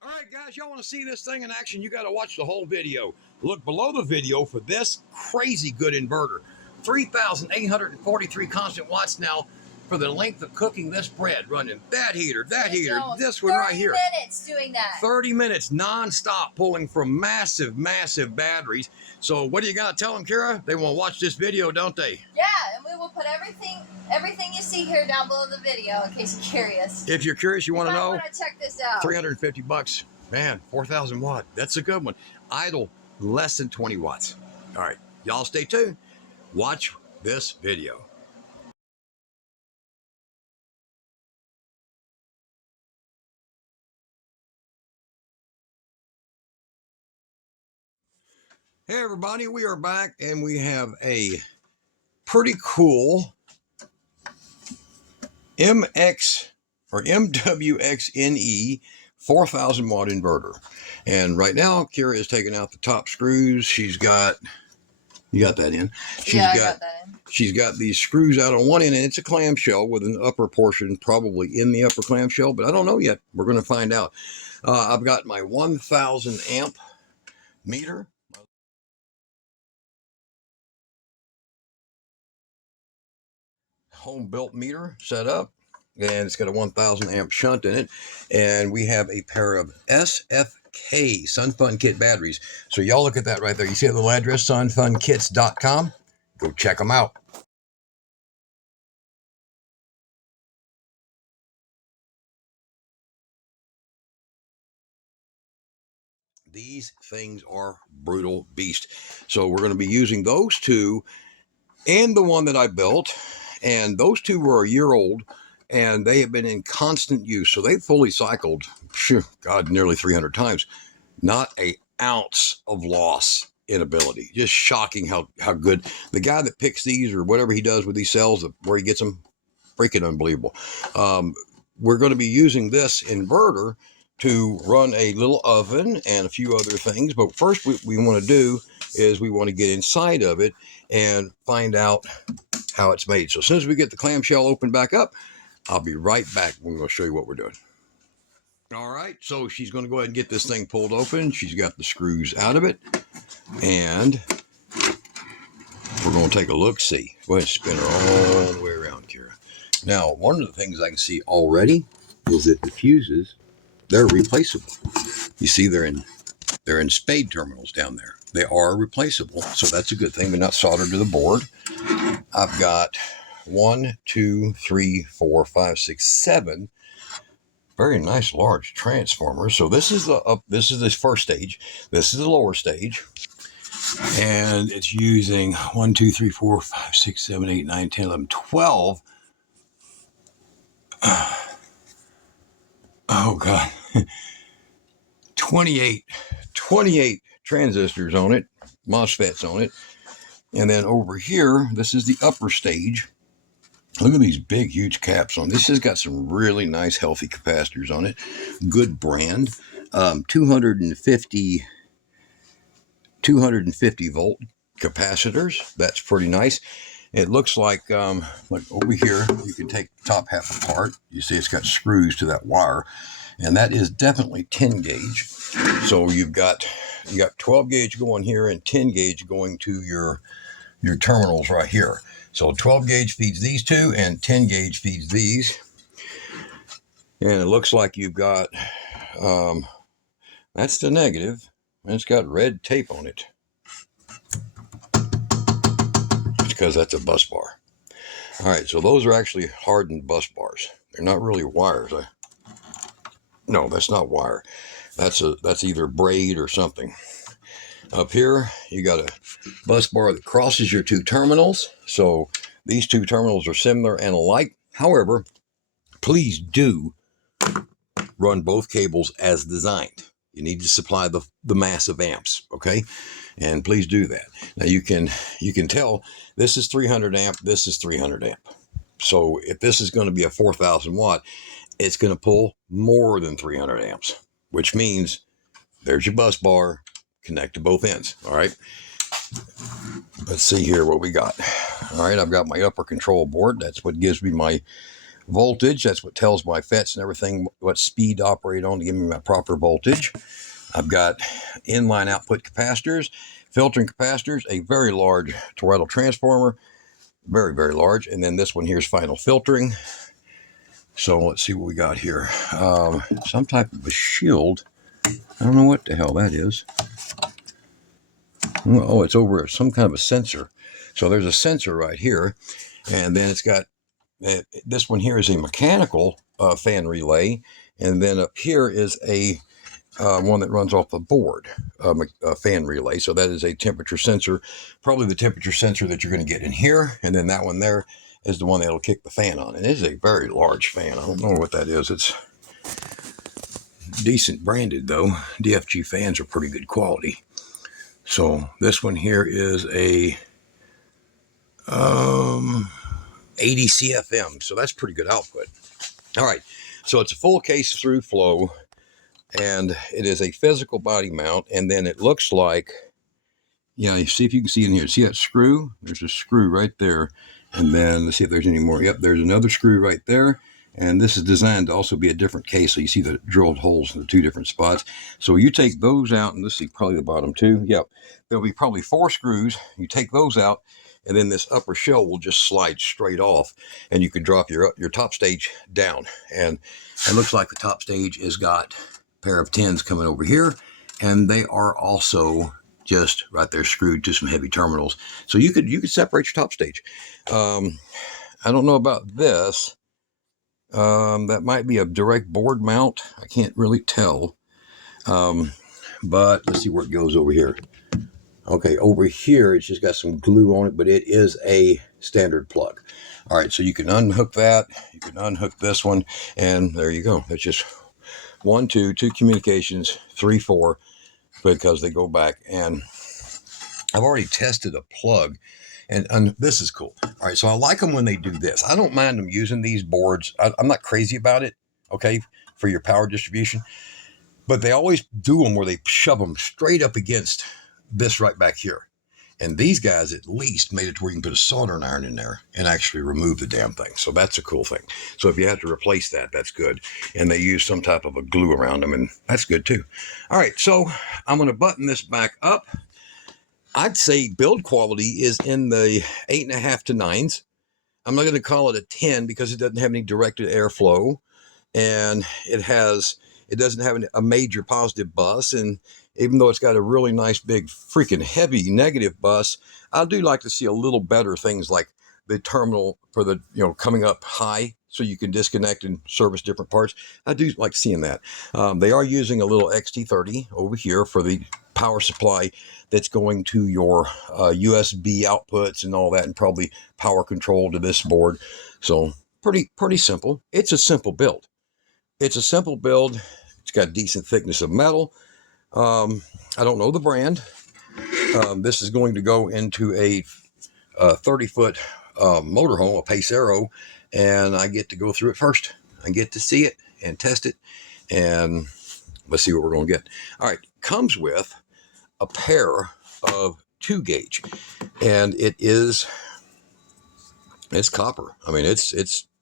All right, guys, y'all want to see this thing in action? You got to watch the whole video. Look below the video for this crazy good inverter. 3,843 constant watts now for the length of cooking this bread, running that heater, this one right here. 30 minutes doing that. 30 minutes non-stop pulling from massive, massive batteries. So what do you got to tell them, Kira? They want to watch this video, don't they? Yeah, and we will put everything you see here down below the video in case you're curious. If you're curious, you want to know, I want to check this out. 350 bucks. Man, 4,000 watt. That's a good one. Idle, less than 20 watts. All right, y'all stay tuned. Watch this video. Hey everybody, we are back and we have a pretty cool MWXNE 4,000 watt inverter. And right now, Kira is taking out the top screws. She's got, you got that in? I got that in. She's got these screws out on one end, and it's a clamshell with an upper portion probably in the upper clamshell, but I don't know yet. We're going to find out. I've got my 1,000 amp meter. Home built meter set up, and it's got a 1,000 amp shunt in it, and we have a pair of SFK SunFun Kit batteries. So y'all look at that right there. You see the little address, sunfunkits.com. Go check them out. These things are brutal beasts. So we're going to be using those two and the one that I built. And those two were a year old, and they have been in constant use. So they've fully cycled, God, nearly 300 times. Not an ounce of loss in ability. Just shocking how good. The guy that picks these or whatever he does with these cells, where he gets them, freaking unbelievable. We're going to be using this inverter to run a little oven and a few other things. But first, what we want to do is we want to get inside of it and find out how it's made. So as soon as we get the clamshell opened back up, I'll be right back. We're going to show you what we're doing. All right, so she's going to go ahead and get this thing pulled open. She's got the screws out of it, and we're going to take a look-see. Go ahead and spin her all the way around, Kira. Now, one of the things I can see already is that the fuses, they're replaceable. You see, they're in spade terminals down there. They are replaceable, so that's a good thing. They're not soldered to the board. I've got 1, 2, 3, 4, 5, 6, 7 very nice large transformers. So this is the first stage. This is the lower stage, and it's using 1, 2, 3, 4, 5, 6, 7, 8, 9, 10, 11, 12. Oh God, 28 transistors on it, MOSFETs on it. And then over here, this is the upper stage. Look at these big, huge caps on this. Has got some really nice, healthy capacitors on it. Good brand. 250 volt capacitors. That's pretty nice. It looks like over here, you can take the top half apart. You see it's got screws to that wire. And that is definitely 10 gauge. So you got 12 gauge going here and 10 gauge going to your terminals right here. So 12 gauge feeds these two and 10 gauge feeds these. And it looks like you've got, that's the negative, and it's got red tape on it. It's because that's a bus bar. All right, so those are actually hardened bus bars. They're not really wires. No, that's not wire. That's either braid or something. Up here, you got a bus bar that crosses your two terminals. So these two terminals are similar and alike. However, please do run both cables as designed. You need to supply the massive amps, okay? And please do that. Now you can tell this is 300 amp, this is 300 amp. So if this is going to be a 4,000 watt, it's going to pull more than 300 amps, which means there's your bus bar. Connect to both ends. All right, let's see here what we got. All right, I've got my upper control board. That's what gives me my voltage. That's what tells my FETs and everything what speed to operate on to give me my proper voltage. I've got inline output capacitors, filtering capacitors, a very large toroidal transformer, very, very large. And then this one here is final filtering. So let's see what we got here. Some type of a shield. I don't know what the hell that is. Oh, it's over some kind of a sensor. So there's a sensor right here. And then it's got, this one here is a mechanical fan relay. And then up here is a one that runs off the board, a fan relay. So that is a temperature sensor, probably the temperature sensor that you're going to get in here. And then that one there is the one that'll kick the fan on. And it is a very large fan. I don't know what that is. It's decent branded though. DFG fans are pretty good quality. So this one here is a 80 CFM. So that's pretty good output. All right. So it's a full case through flow. And it is a physical body mount. And then it looks like, you see if you can see in here. See that screw? There's a screw right there. And then let's see if there's any more. Yep, there's another screw right there. And this is designed to also be a different case. So you see the drilled holes in the two different spots. So you take those out, and let's see, probably the bottom two. Yep, there'll be probably 4 screws. You take those out, and then this upper shell will just slide straight off. And you can drop your top stage down. And it looks like the top stage has got pair of 10s coming over here, and they are also just right there screwed to some heavy terminals. So you could separate your top stage. I don't know about this. That might be a direct board mount. I can't really tell. But let's see where it goes over here. Okay, over here it's just got some glue on it, but it is a standard plug. All right, so you can unhook that. You can unhook this one, and there you go. It's just 1, 2 communications, 3, 4, because they go back. And I've already tested a plug, and this is cool. All right, so I like them when they do this. I don't mind them using these boards. I'm not crazy about it, okay, for your power distribution, but they always do them where they shove them straight up against this right back here. And these guys at least made it to where you can put a soldering iron in there and actually remove the damn thing. So that's a cool thing. So if you have to replace that, that's good. And they use some type of a glue around them, and that's good too. All right, so I'm going to button this back up. I'd say build quality is in the 8.5 to 9s. I'm not going to call it a 10 because it doesn't have any directed airflow, and it doesn't have a major positive bus. And even though it's got a really nice big freaking heavy negative bus, I do like to see a little better things like the terminal for the, coming up high so you can disconnect and service different parts. I do like seeing that. They are using a little XT30 over here for the power supply that's going to your USB outputs and all that, and probably power control to this board. So pretty simple. It's a simple build. It's got decent thickness of metal. I don't know the brand. This is going to go into a 30-foot motorhome, a Pace Arrow, and I get to go through it first. I get to see it and test it, and let's see what we're going to get. All right, comes with a pair of 2-gauge, and it's copper. I mean, this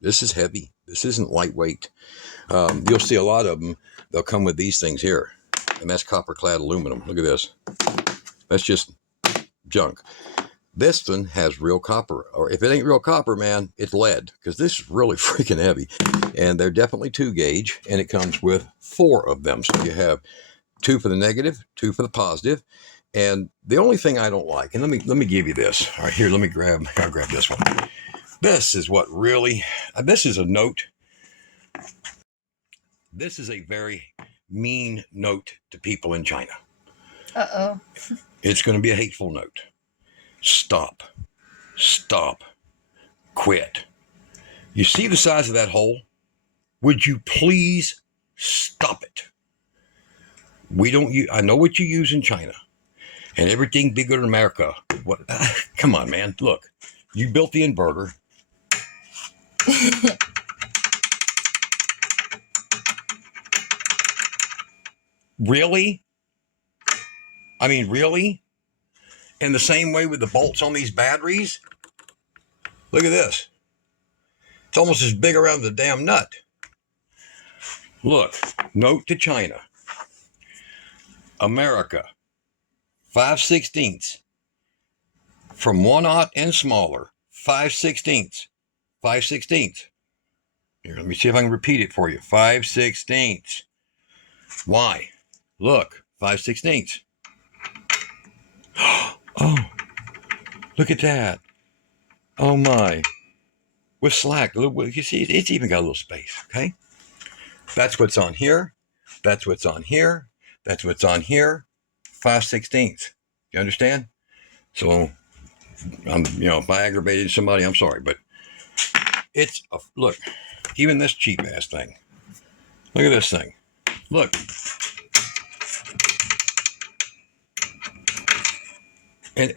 is heavy. This isn't lightweight. You'll see a lot of them. They'll come with these things here, and that's copper-clad aluminum. Look at this. That's just junk. This one has real copper, or if it ain't real copper, man, it's lead, because this is really freaking heavy. And they're definitely 2-gauge, and it comes with 4 of them. So you have 2 for the negative, 2 for the positive. And the only thing I don't like, and let me give you this. All right, here, I'll grab this one. This is what really, this is a note. This is a very mean note to people in China. Uh-oh. It's going to be a hateful note. Stop. Quit. You see the size of that hole? Would you please stop it? I know what you use in China, and everything bigger in America. What? Come on, man. Look, you built the inverter. Really? I mean, really? And the same way with the bolts on these batteries. Look at this. It's almost as big around the damn nut. Look, note to China. America, 5/16. From 1/0 and smaller, 5/16. 5/16. Here, let me see if I can repeat it for you. 5/16. Why? Look, 5/16. Oh, look at that. Oh my. With slack, you see, it's even got a little space, okay? That's what's on here. That's what's on here. That's what's on here. 5/16. You understand? So, if I aggravated somebody, I'm sorry, but it's look, even this cheap ass thing. Look at this thing. Look. And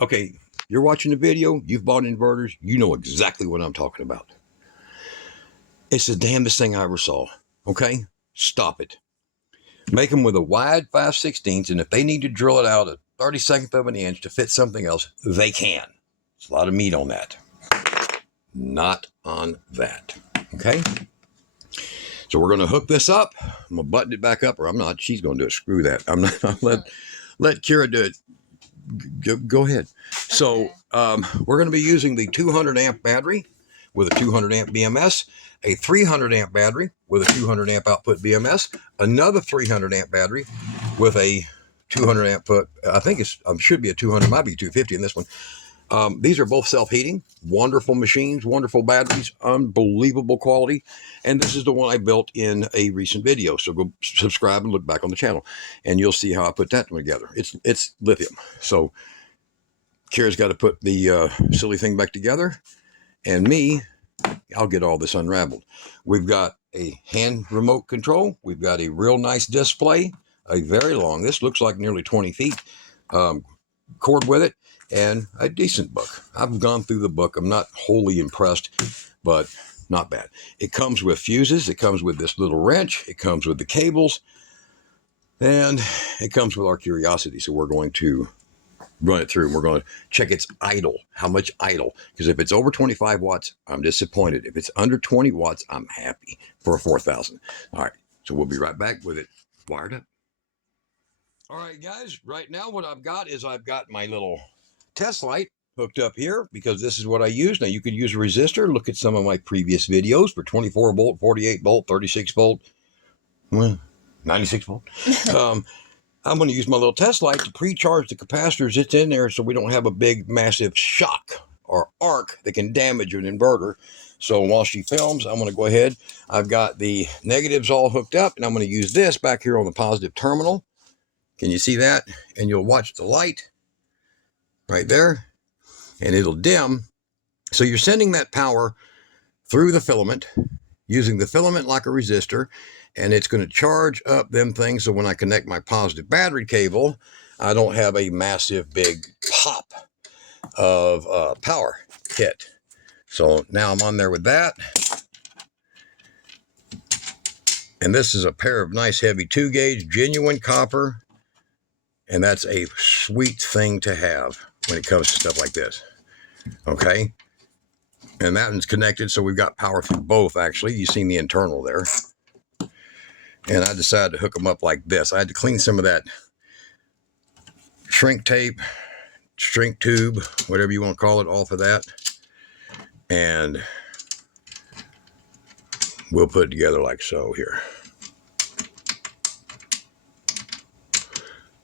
okay, you're watching the video, you've bought inverters, you know exactly what I'm talking about. It's the damnedest thing I ever saw. Okay? Stop it. Make them with a wide 5/16, and if they need to drill it out a 32nd of an inch to fit something else, they can. It's a lot of meat on that. Not on that. Okay? So we're going to hook this up. I'm going to button it back up, or I'm not. She's going to do it. Screw that. I'm not. Let Kira do it. Go ahead. So we're going to be using the 200 amp battery with a 200 amp BMS, a 300 amp battery with a 200 amp output BMS, another 300 amp battery with a 200 amp put. I think it should be a 200, might be 250 in this one. These are both self-heating, wonderful machines, wonderful batteries, unbelievable quality. And this is the one I built in a recent video. So go subscribe and look back on the channel, and you'll see how I put that one together. It's lithium. So Kira's got to put the silly thing back together, and me, I'll get all this unraveled. We've got a hand remote control. We've got a real nice display, a very long, this looks like nearly 20 feet, cord with it, and a decent book. I've gone through the book. I'm not wholly impressed, but not bad. It comes with fuses. It comes with this little wrench. It comes with the cables, and it comes with our curiosity. So we're going to run it through, and we're going to check its idle, how much idle, because if it's over 25 watts, I'm disappointed. If it's under 20 watts, I'm happy for a 4,000. All right, so we'll be right back with it wired up. All right, guys, right now what I've got is I've got my little test light hooked up here because this is what I use. Now, you could use a resistor. Look at some of my previous videos for 24 volt, 48 volt, 36 volt, well, 96 volt. I'm going to use my little test light to pre-charge the capacitors that's in there so we don't have a big, massive shock or arc that can damage an inverter. So while she films, I'm going to go ahead. I've got the negatives all hooked up, and I'm going to use this back here on the positive terminal. Can you see that? And you'll watch the light right there, and it'll dim. So you're sending that power through the filament, using the filament like a resistor, and it's going to charge up them things. So when I connect my positive battery cable, I don't have a massive big pop of power hit. So now I'm on there with that. And this is a pair of nice heavy 2-gauge genuine copper. And that's a sweet thing to have when it comes to stuff like this. Okay. And that one's connected, so we've got power through both, actually. You've seen the internal there. And I decided to hook them up like this. I had to clean some of that shrink tape, shrink tube, whatever you want to call it, off of that. And we'll put it together like so here.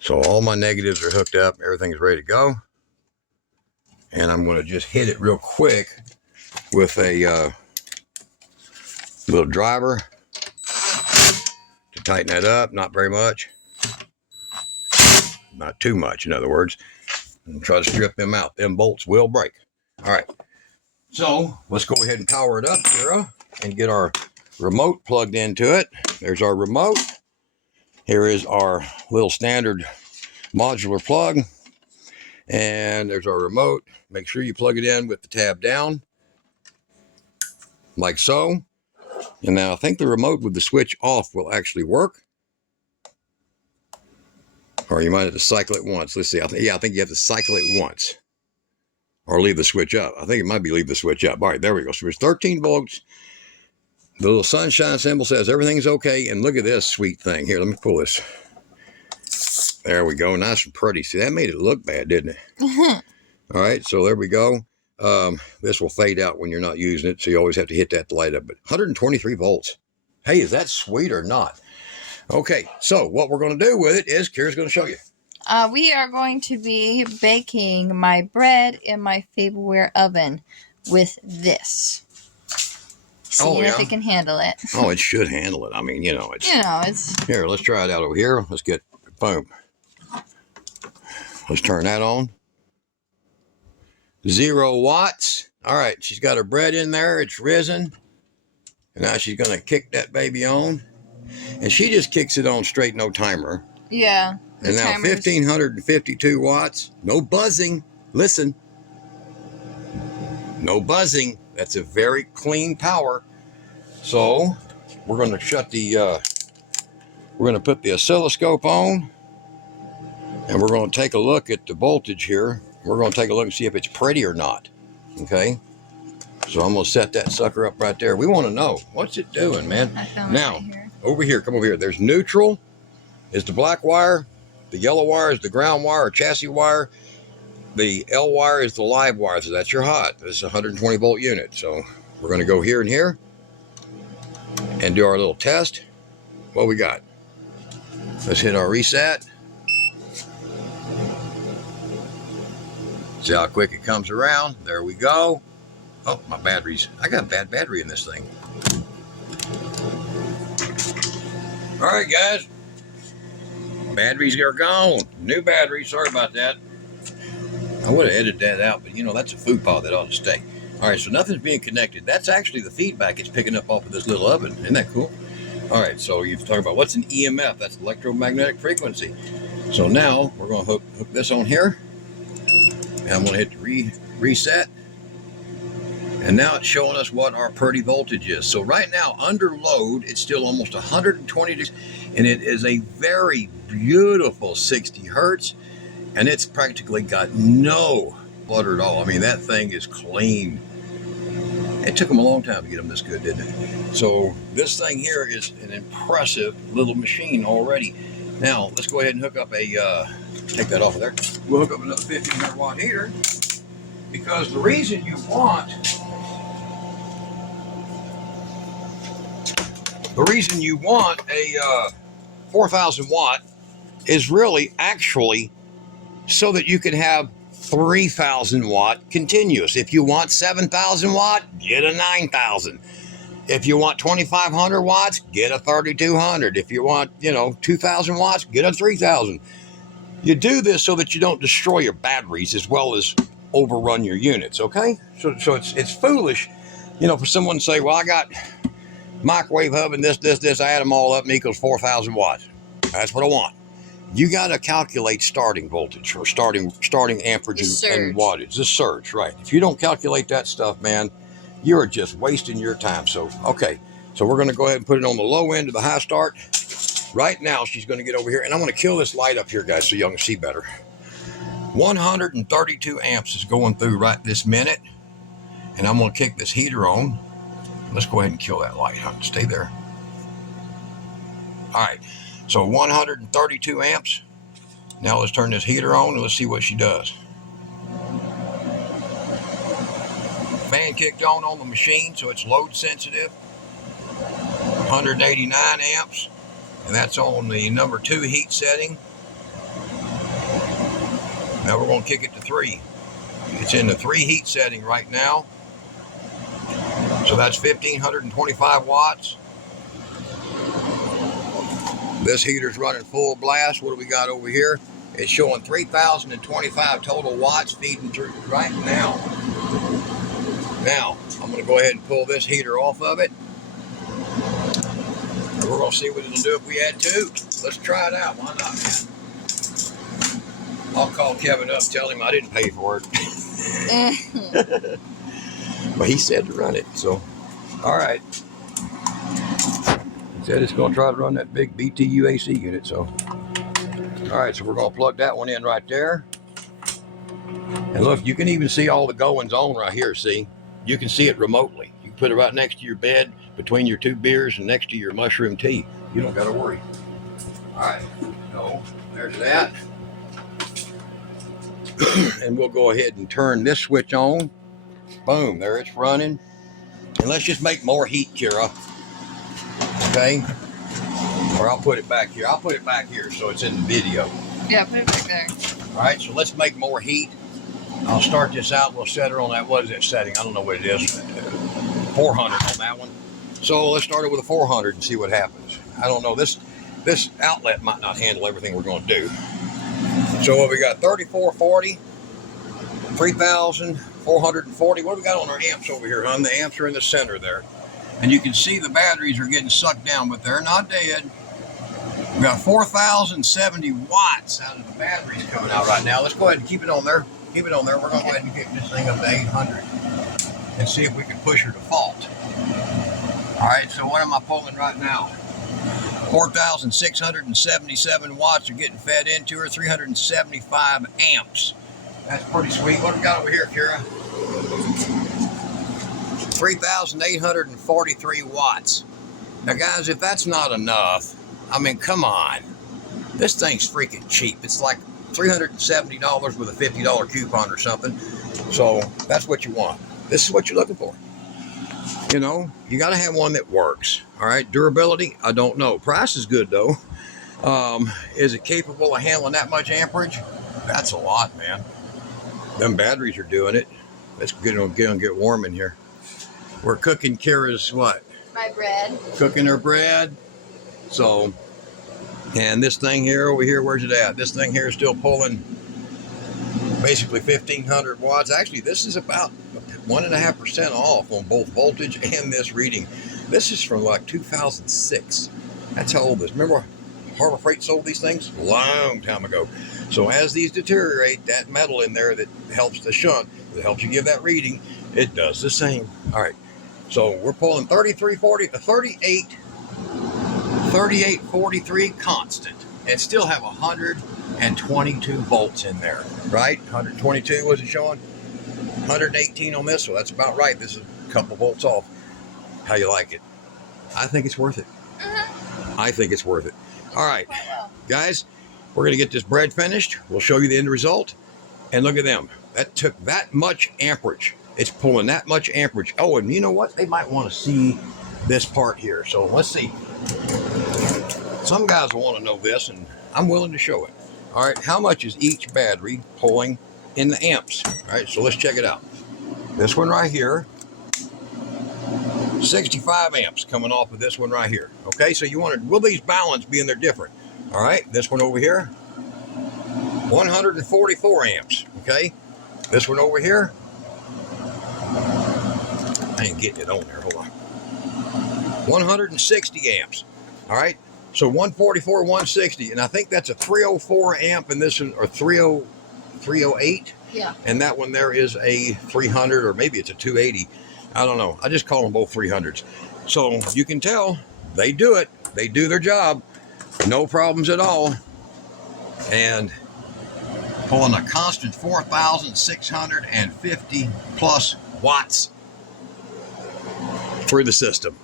So all my negatives are hooked up. Everything's ready to go. And I'm going to just hit it real quick with a little driver to tighten that up. Not very much. Not too much, in other words. And try to strip them out. Them bolts will break. All right. So let's go ahead and power it up, Kira, and get our remote plugged into it. There's our remote. Here is our little standard modular plug. And there's our remote. Make sure you plug it in with the tab down, like so. And now I think the remote with the switch off will actually work. Or you might have to cycle it once. Let's see. I think you have to cycle it once. or leave the switch up. I think it might be leave the switch up. All right, there we go. So there's 13 volts. The little sunshine symbol says everything's okay. And look at this sweet thing. Here, let me pull this. There we go. Nice and pretty. See, that made it look bad, didn't it? All right, so there we go. This will fade out when you're not using it, so you always have to hit that to light up. But 123 volts. Hey, is that sweet or not? Okay, so what we're going to do with it is Kira's going to show you. We are going to be baking my bread in my Fableware oven with this. Seeing if it can handle it. Oh, it should handle it. I mean, it's... Here, let's try it out over here. Let's get... Boom. Let's turn that on. 0 watts. All right, she's got her bread in there. It's risen. And now she's going to kick that baby on. And she just kicks it on straight, no timer. Yeah. And now 1,552 watts. No buzzing. Listen. No buzzing. That's a very clean power. So we're going to shut the, we're going to put the oscilloscope on. And we're going to take a look at the voltage here. We're going to take a look and see if it's pretty or not. Okay. So I'm going to set that sucker up right there. We want to know, what's it doing, man? Now, right here. Over here, come over here. There's neutral is the black wire. The yellow wire is the ground wire or chassis wire. The L wire is the live wire. So that's your hot. This is a 120 volt unit. So we're going to go here and here and do our little test. What we got? Let's hit our reset. See how quick it comes around. There we go. Oh, my batteries. I got a bad battery in this thing. All right, guys. Batteries are gone. New battery. Sorry about that. I would have edited that out, but that's a food pod that ought to stay. All right, so nothing's being connected. That's actually the feedback it's picking up off of this little oven. Isn't that cool? All right, so you've talked about what's an EMF. That's electromagnetic frequency. So now we're going to hook this on here. And I'm going to hit the reset. And now it's showing us what our pretty voltage is. So right now, under load, it's still almost 120 degrees. And it is a very beautiful 60 hertz. And it's practically got no flutter at all. I mean, that thing is clean. It took them a long time to get them this good, didn't it? So this thing here is an impressive little machine already. Now, let's go ahead and hook up a, take that off of there. We'll hook up another 1,500 watt heater. Because the reason you want a 4,000 watt is really actually so that you can have 3,000 watt continuous. If you want 7,000 watt, get a 9,000. If you want 2,500 watts, get a 3,200. If you want, 2,000 watts, get a 3,000. You do this so that you don't destroy your batteries as well as overrun your units, okay? So it's foolish, for someone to say, well, I got microwave oven, this, I add them all up and equals 4,000 watts. That's what I want. You got to calculate starting voltage or starting amperage and wattage. The surge, right? If you don't calculate that stuff, man, you're just wasting your time. So, okay. So we're going to go ahead and put it on the low end of the high start. Right now, she's going to get over here. And I'm going to kill this light up here, guys, so y'all can see better. 132 amps is going through right this minute. And I'm going to kick this heater on. Let's go ahead and kill that light. Stay there. All right. So 132 amps. Now let's turn this heater on and let's see what she does. Fan kicked on the machine, so it's load sensitive. 189 amps. And that's on the number 2 heat setting. Now we're going to kick it to 3. It's in the 3 heat setting right now. So that's 1,525 watts. This heater's running full blast. What do we got over here? It's showing 3,025 total watts feeding through right now. Now, I'm going to go ahead and pull this heater off of it. And we're going to see what it'll do if we add 2. Let's try it out. Why not, man? I'll call Kevin up, tell him I didn't pay for it. But he said to run it, so, all right. He said it's going to try to run that big BTU AC unit, so. All right, so we're going to plug that one in right there. And look, you can even see all the goings on right here, see? You can see it remotely. You can put it right next to your bed, between your 2 beers and next to your mushroom tea. You don't got to worry. All right, so there's that. And we'll go ahead and turn this switch on. Boom, there it's running. And let's just make more heat, Kira. Okay? Or I'll put it back here. I'll put it back here so it's in the video. Yeah, put it back there. All right, so let's make more heat. I'll start this out. We'll set her on that. What is that setting? I don't know what it is. 400 on that one. So let's start it with a 400 and see what happens. I don't know. This outlet might not handle everything we're going to do. So we got 3440, 3,440. What do we got on our amps over here, hon? The amps are in the center there. And you can see the batteries are getting sucked down, but they're not dead. We got 4,070 watts out of the batteries coming out right now. Let's go ahead and keep it on there. Keep it on there. We're going to go ahead and get this thing up to 800 and see if we can push her to fault. All right, so what am I pulling right now? 4,677 watts are getting fed into her, 375 amps. That's pretty sweet. What do we got over here, Kira? 3,843 watts. Now, guys, if that's not enough, I mean, come on. This thing's freaking cheap. It's like $370 with a $50 coupon or something. So that's what you want. This is what you're looking for. You know, you got to have one that works. All right. Durability, I don't know. Price is good, though. Is it capable of handling that much amperage? That's a lot, man. Them batteries are doing it. Let's get warm in here. We're cooking Kira's what? My bread. Cooking her bread. So, and this thing here over here, where's it at? This thing here is still pulling basically 1,500 watts. Actually, this is about 1.5% off on both voltage and this reading. This is from like 2006. That's how old this. Remember Harbor Freight sold these things a long time ago. So as these deteriorate, that metal in there that helps the shunt, that helps you give that reading, it does the same. All right. So we're pulling 3843 constant and still have 122 volts in there, right? 122 was it showing? 118 on this, so that's about right. This is a couple volts off. How you like it? I think it's worth it. I think it's worth it. All right, guys, we're going to get this bread finished. We'll show you the end result. And look at them. That took that much amperage. It's pulling that much amperage. Oh, and you know what? They might want to see this part here. So let's see. Some guys will want to know this, and I'm willing to show it. All right, how much is each battery pulling in the amps? All right, so let's check it out. This one right here, 65 amps coming off of this one right here. Okay, so you want to, will these balance be in there different? All right, this one over here, 144 amps. Okay, this one over here, I ain't getting it on there, hold on. 160 amps. All right, so 144, 160, and I think that's a 304 amp, and this one, or 308. Yeah. And that one there is a 300, or maybe it's a 280. I don't know. I just call them both 300s. So you can tell they do it. They do their job. No problems at all. And pulling a constant 4,650 plus watts through the system.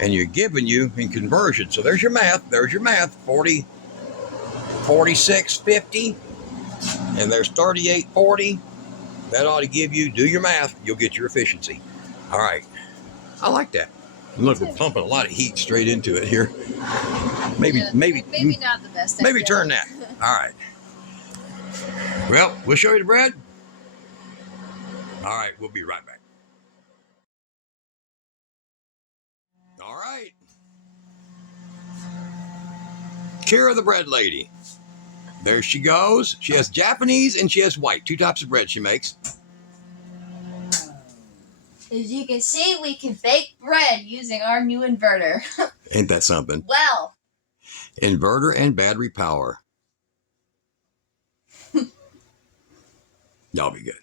And you're giving you in conversion. So there's your math. There's your math. 4650. And there's 3840. That ought to give you, do your math, you'll get your efficiency. All right. I like that. Look, we're pumping a lot of heat straight into it here. Maybe not the best. Maybe turn that. All right. Well, we'll show you the bread. All right, we'll be right back. All right. Kira the bread lady. There she goes. She has Japanese and she has white. 2 types of bread she makes. As you can see, we can bake bread using our new inverter. Ain't that something? Well. Inverter and battery power. Y'all be good.